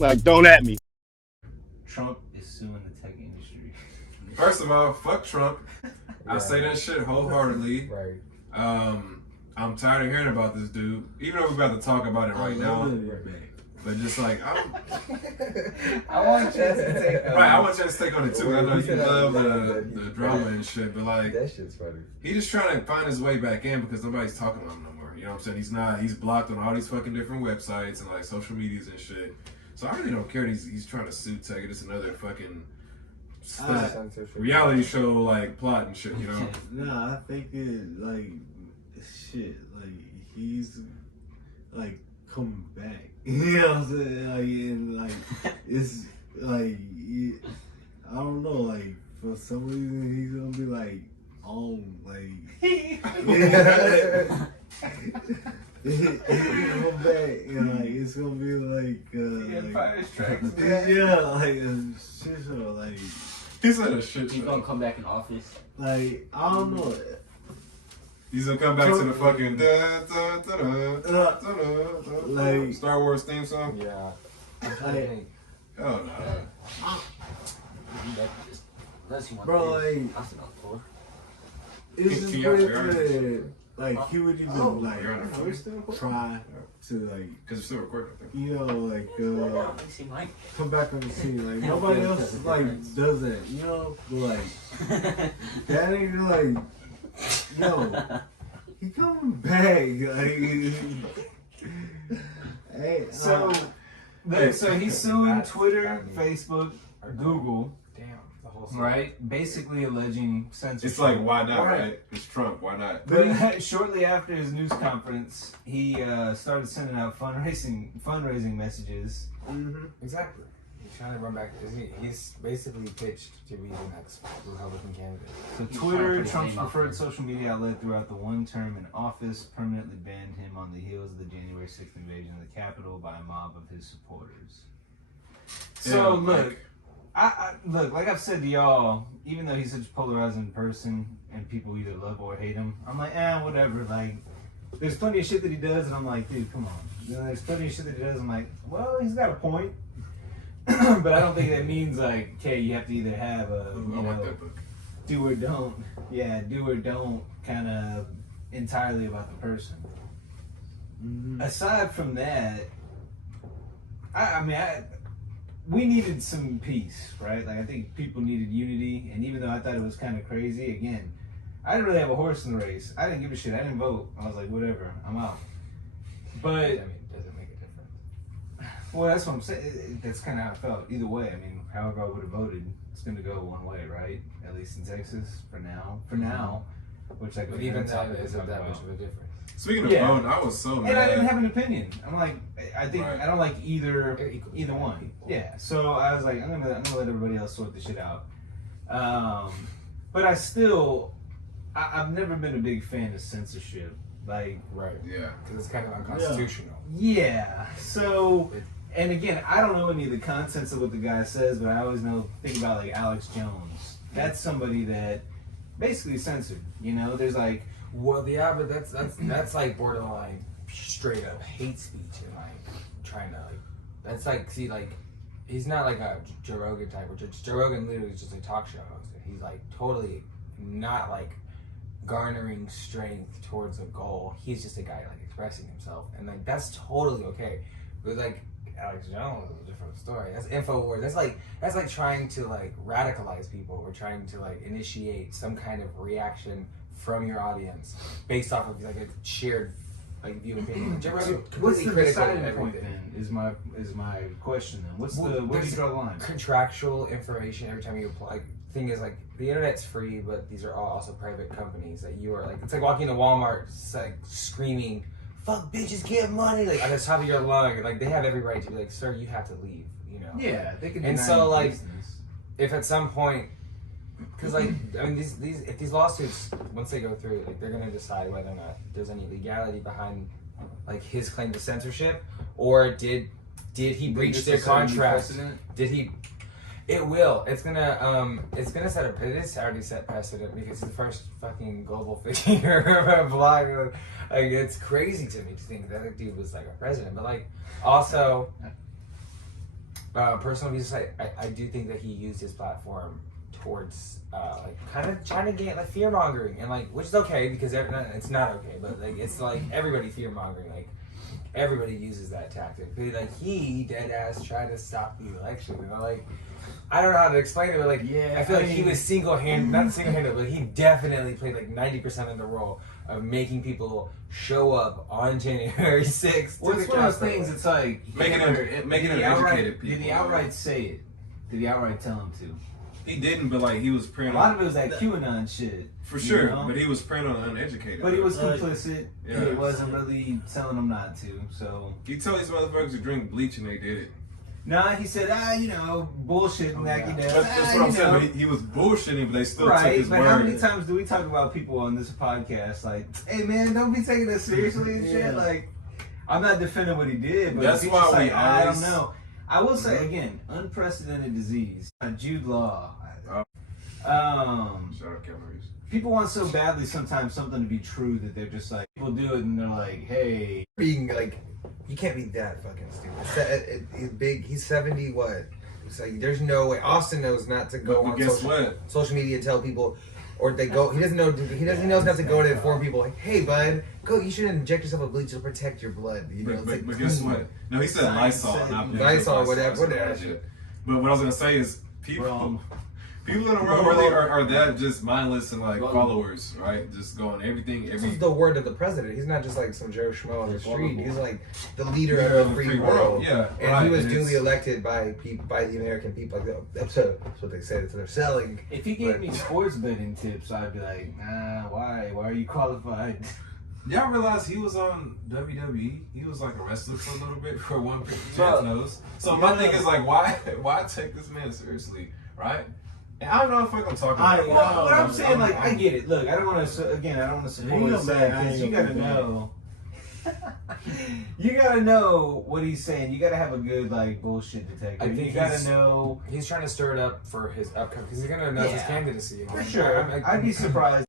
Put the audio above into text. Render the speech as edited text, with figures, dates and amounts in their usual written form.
Like, don't at me. Trump is suing the tech industry. First of all, fuck Trump. I say that shit wholeheartely. Right. I'm tired of hearing about this dude. Even though we're about to talk about it right now. But just like, I want Chance to take on it. Right, I want Chance to take on it too. I know you love the drama and shit, but like, that shit's funny. He just trying to find his way back in because nobody's talking about him no more. You know what I'm saying? He's blocked on all these fucking different websites and like social medias and shit. So I really don't care. He's trying to sue Tech. It's another fucking reality show like plot and shit. You know? Nah, I think it like shit. Like he's like come back. You know what I'm saying? Like and like it's like I don't know. Like for some reason he's gonna be like on like. He's gonna come back and like it's gonna be like yeah, like a shit show, like he said a shit show. He's gonna come back in office. Like I don't know. He's gonna come back to the fucking like Star Wars theme song. Yeah. Like, oh no. Bro, like it's just weird. Like he would even like try to like because it's still recording. You know, like come back on the scene. Like nobody else like does that. You know, like that ain't like yo. He coming back. Like, hey, so he's suing Twitter, Facebook, Google. Right, basically alleging censorship. It's like, why not, right? It's Trump, why not? But shortly after his news conference, he started sending out fundraising messages. Mm-hmm. Exactly. He's trying to run back. He's basically pitched to be the next Republican candidate. So Twitter, Trump's preferred social media outlet throughout the one term in office, permanently banned him on the heels of the January 6th invasion of the Capitol by a mob of his supporters. So look. I look, like I've said to y'all, even though he's such a polarizing person and people either love or hate him, I'm like, whatever. Like, there's plenty of shit that he does, and I'm like, dude, come on. Then there's plenty of shit that he does, I'm like, well, he's got a point. But I don't think that means, like, okay, you have to either have a, do or don't. Yeah, do or don't kind of entirely about the person. Mm-hmm. Aside from that, we needed some peace, right? Like, I think people needed unity, and even though I thought it was kind of crazy, again, I didn't really have a horse in the race. I didn't give a shit. I didn't vote. I was like, whatever, I'm out. But does it make a difference? Well, that's what I'm saying. That's kind of how I felt. Either way, I mean, however I would have voted, it's going to go one way, right? At least in Texas, for now. Which I could. But even that isn't that much of a difference. Speaking of voting, I was so mad. And I didn't have an opinion. I'm like, I think I don't like either one. Yeah. So I was like, I'm gonna let everybody else sort this shit out. But I've never been a big fan of censorship. Like, right. Yeah. Because it's kind of unconstitutional. Yeah. So, and again, I don't know any of the contents of what the guy says, but I always think about like Alex Jones. That's somebody that basically censored. You know, there's like. Well, yeah, but that's like borderline straight up hate speech and like trying to like that's like see like he's not like a Joe Rogan type. Joe Rogan literally is just a talk show host. He's like totally not like garnering strength towards a goal. He's just a guy like expressing himself, and like that's totally okay. But like Alex Jones is a different story. That's InfoWars. That's like trying to like radicalize people or trying to like initiate some kind of reaction from your audience based off of like a shared like view opinion. What's the deciding point then? Is my question then? Where do you draw the line? Contractual information every time you apply. Thing is like the internet's free, but these are all also private companies that you are like. It's like walking into Walmart, like screaming, "Fuck bitches, get money!" Like on the top of your lung. Like they have every right to be like, "Sir, you have to leave." You know. Yeah, they can. And so like, if at some point. Because like I mean these lawsuits once they go through like they're gonna decide whether or not there's any legality behind like his claim to censorship or did he breach their contract? Did he? It will. It's gonna set up. It is already set precedent because it's the first fucking global figure of a blog. Like it's crazy to me to think that dude was like a president, but like also personal views aside, I do think that he used his platform towards like kind of trying to get like fear mongering and like, which is okay because it's not okay, but like it's like everybody fear mongering, like everybody uses that tactic. But like he dead ass tried to stop the election, you know, like I don't know how to explain it, but like I feel like he was not single-handed, but he definitely played like 90% of the role of making people show up on January 6th. Well, it's one of those things. It's like making them educated people. Did he outright say it? Did he outright tell him to? He didn't, but like he was preying a lot of it was that QAnon shit. For sure, know? But he was preying on uneducated. But he was complicit. Yeah. He wasn't really telling them not to. So he told these motherfuckers to drink bleach and they did it. Nah, he said, bullshitting like he does. That's what I'm saying. But he was bullshitting, but they still took his word. But how many times do we talk about people on this podcast like, hey man, don't be taking this seriously and shit? Like, I'm not defending what he did, but that's why like, I don't know. I will say again, unprecedented disease. Jude Law. Shout out Calories. People want so badly sometimes something to be true that they're just like, people do it and they're like, hey. Being like, you can't be that fucking stupid. He's big, he's 70, what? It's like, there's no way. Austin knows not to go on social media and tell people, or they go, he knows not to go to inform people, like, hey bud, you should inject yourself with bleach to protect your blood. You know, but guess what? No, he said Lysol, not Lysol, whatever. But what I was gonna say is people in the world really are that just mindless and like followers, right? Just going everything. This is the word of the president. He's not just like some Joe Schmo on the street. He's like the leader of the free world. Yeah, and he was duly elected by the American people. Like that's what they said. It's they're selling. If he gave me sports betting tips, I'd be like, nah, why? Why are you qualified? Y'all realize he was on WWE? He was like a wrestler for a little bit for one nose. So my thing is like, why take this man seriously, right? And I don't know if I'm talking about. What I'm saying, like, I get it. Look, I don't want to support his side because you gotta know. You gotta know what he's saying. You gotta have a good like bullshit detector. I think you gotta know he's trying to stir it up for his upcoming because he's gonna announce his candidacy. For sure, I'd be surprised.